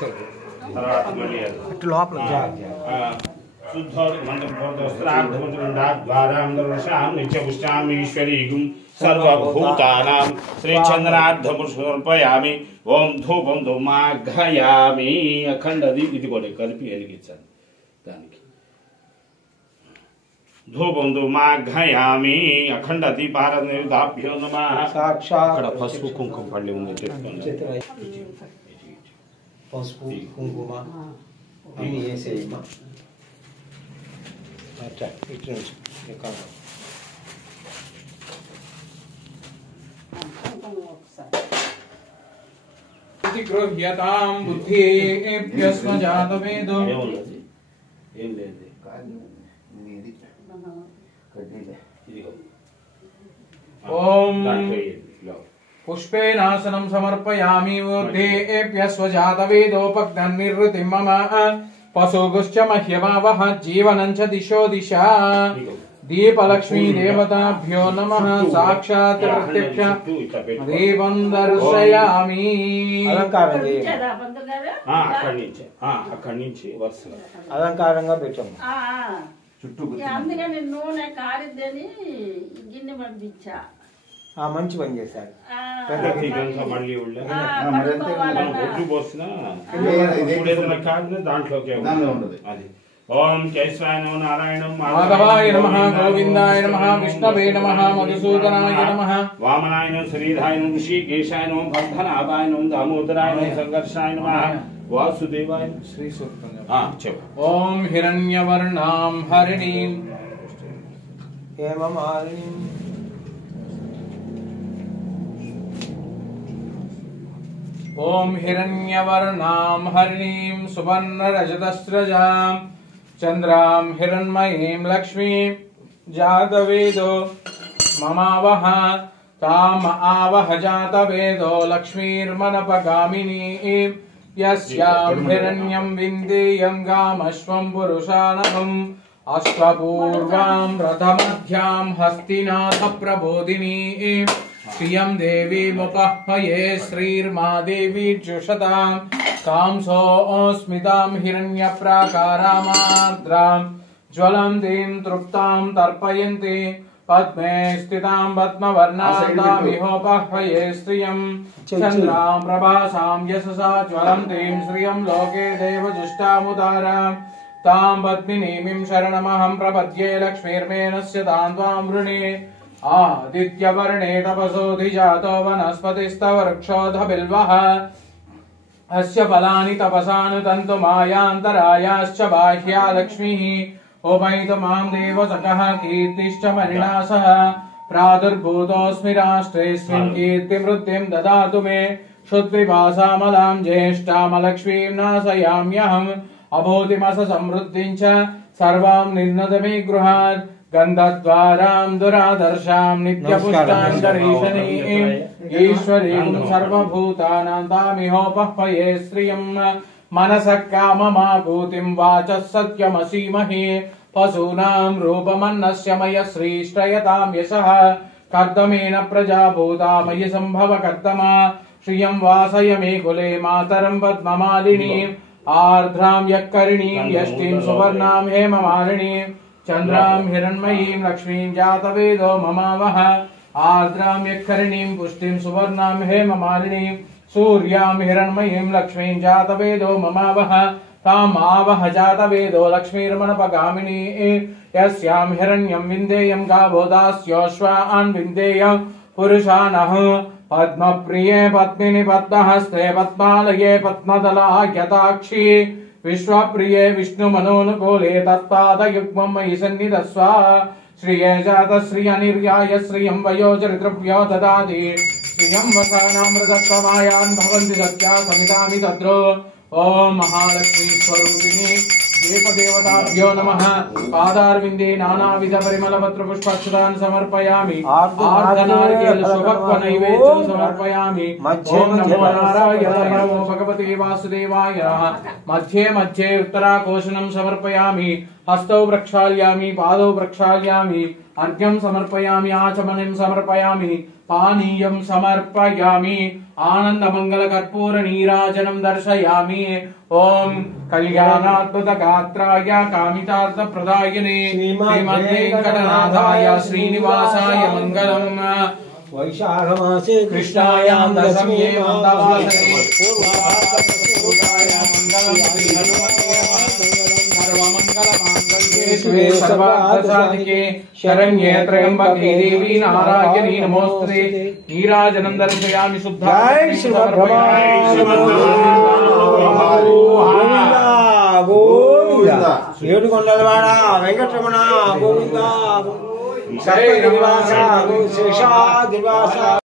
తర్వాత మళ్ళీ లోపల శుద్ధ మండపద్వారాం నిత్యపుష్టాం ఈశ్వరీగుం సర్వభూతానాం శ్రీచంద్రార్థము సమర్పయామి. ఓం ధూపం ధూమాఘయామి. అఖండది ఇది కూడా కలిపి వెలిగించాలి. దానికి ధూపం ధూమాఘయామి. అఖండ దీపారాధనభ్యో నమః. సాక్షాత్ పసుపు కుంకుమ పళ్ళి ఉంది. పసుపు కుంకుమ అన్ని వేసేయమ్మా. అచ్చా ఇట్లా గృహ్యతాం బుద్ధిభ్యస్మ జాతవేదో. ఏం లేదు. ఓం పుష్పేనాసనం సమర్పయామి. ఊర్ధ్వేభ్యస్వ జాతవేదోపగ్నిర్వృతిం మమ. పశుగుశ్చ మహ్యమావహ జీవనం చ దిశో దిశా. దీపలక్ష్మీ దేవతాభ్యో నమః. సాక్షాత్ ప్రత్యక్ష దీపం దర్శయామి. అక్కడి నుంచి వరుసగా అలంకారంగా పెట్టాము. చుట్టూ అందుకని నూనె కారిద్దని గిన్నె పంపించా. మంచి పని చేశారు. మళ్ళీ ఒడ్డు పోసినా దాంట్లోకి అది. ఓం కేశవాయ నమః నారాయణం మాధవాయ నమః గోవిందాయ నమః విష్ణవే నమః మధుసూదనాయ నమః వామనాయ నమః శ్రీధరాయ నమః ఋషికేశాయ నమః పద్మనాభాయ నమః దామోదరాయ నమః సంఘర్షాయ నమః వాసుదేవాయ శ్రీ సూక్తం చెప్పు. ఓం హిరణ్యవర్ణాం హరిణీం హేమమాలినీం ఓం హిరణ్యవర్ణాం హరిణీం సువర్ణరజతస్రజాం చంద్రాం హిరణ్మయీం లక్ష్మీం జాతవేదో మమావహ. తామ ఆవహ జాతవేదో లక్ష్మీర్మనపగామినీ. యస్యాం హిరణ్యం విందేయం గామశ్వం పురుషానహం. అశ్వపూర్వాం రథమధ్యాం హస్తినాథ ప్రబోధినీ. శ్రియం దేవీముపహ్వయే శ్రీర్మా దేవీ జుషతాం. కాంసోస్మితాం హిరణ్యప్రాకారామార్ద్రాం జ్వలంతీం తృప్తాం తర్పయంతి. పద్మే స్థితాం పద్మవర్ణామిహోపహ్వయే శ్రియం. చంద్రాం ప్రభాసాం యశసా జ్వలంతీం శ్రియం లోకే దేవజుష్టాముదారాం. తాం పద్మినీమిం శరణమహం ప్రపద్యే. లక్ష్మీర్మేనస్య తాం త్వాం వృణే. ఆదిత్యవర్ణే తపసోధిజాతో వనస్పతిస్తవ వృక్షోధ బిల్వః. అస్య ఫలాని తపసానుతంతు మాయాంతరాయాశ్చ బాహ్యా లక్ష్మీః. ఉపైతమాం దేవసకః కీర్తిశ్చ మణినాసః. ప్రాదుర్భూతోऽస్మి రాష్ట్రేऽస్మిన్ కీర్తిమృద్ధిం దదాతు మే. క్షుద్విపాసామలాం జ్యేష్ఠామలక్ష్మీం నాశయామ్యహం. అభూతిమస సమృద్ధిం చ సర్వాం నిర్ణద మే గృహాత్. గంధద్వారాం దురాదర్శాం నిత్యపుష్టాం గరీషణీం. ఈశ్వరీం సర్వభూతానాం తామిహోపహ్వయే శ్రియం. మనసః కామమాభూతిం వాచః సత్యమసీమహి. పశూనాం రూపమన్నస్య మయ శ్రీష్టయతాం యశః. కర్దమేన ప్రజాభూతా మయి సంభవ కర్దమా. శ్రియం వాసయ మే కులే మాతరం పద్మమాలినీం. ఆర్ద్రాం యక్కరిణీం యష్టిం సువర్ణాం హేమమాలినీం. చంద్రాం హిరణ్మయీం లక్ష్మీం జాతవేదో మమావహ. ఆర్ద్రాం యక్కరిణీం పుష్టిం సువర్ణాం హేమమాలినీం. సూర్యాం హిరణ్మయీం లక్ష్మీం జాతవేదో మమావహ. తాం ఆవహ జాతవేదో లక్ష్మీర్మనపగామినీ. యస్యాం హిరణ్యం విందేయం గావో దాస్యోశ్వాన్ విందేయం పురుషానః. పద్మప్రియే పద్మిని పద్మహస్తే పద్మాలయే పద్మదలాయతాక్షి. విశ్వప్రియే విష్ణుమనోనుకూలే తత్పాదయుగ్మం మయి సన్నిధస్వ. శ్రియే జాత శ్రియ నిర్యాయ శ్రియం వయోచరితృభ్యో దదాతి. శ్రియం వసానామృతత్వమాయాన్ భవంతి సత్యా సమితామి తద్రో. ఓం మహాలక్ష్మీ స్వరూపిణి దీపదేవతాభ్యో నమః. పాదార్విందే నానావిధ పరిమళపత్ర పుష్పాక్షతాన్ సమర్పయామి. ఆర్ధనార్ఘ్యం శుభక్వ నైవేద్యం సమర్పయామి. ఓం నమో నారాయణాయ నమో భగవతే వాసుదేవాయ. మధ్యే మధ్యే ఉత్తరాకోశనం సమర్పయామి. हस्तौ प्रक्षाल्यामि पादौ प्रक्षाल्यामि अर्घ्यं समर्पयामि आचमनं समर्पयामि पानीयं समर्पयामि आनंदमंगल कर्पूर नीराजनं दर्शयामि। ओम कल्याणाद्भुत गात्राय कामितार्थ प्रदायिने श्रीमद्वेंकटनाथाय श्रीनिवासाय मंगलम्। वैशाख मासे कृष्णायां दशम्ये मंदवासरे पूर्वाभाद्रपूर्वाय मंगलम् सर्वमंगलमांगल्ये शिवे सर्वार्थसाधिके शरण्ये त्र्यंबके देवी नारायणी नमोस्तुते। नीराजनं दर्शयामि शुद्धाय గోవింద ఏడుకొండలవాడ వెంకటరమణ గోవింద శేషాద్రివాస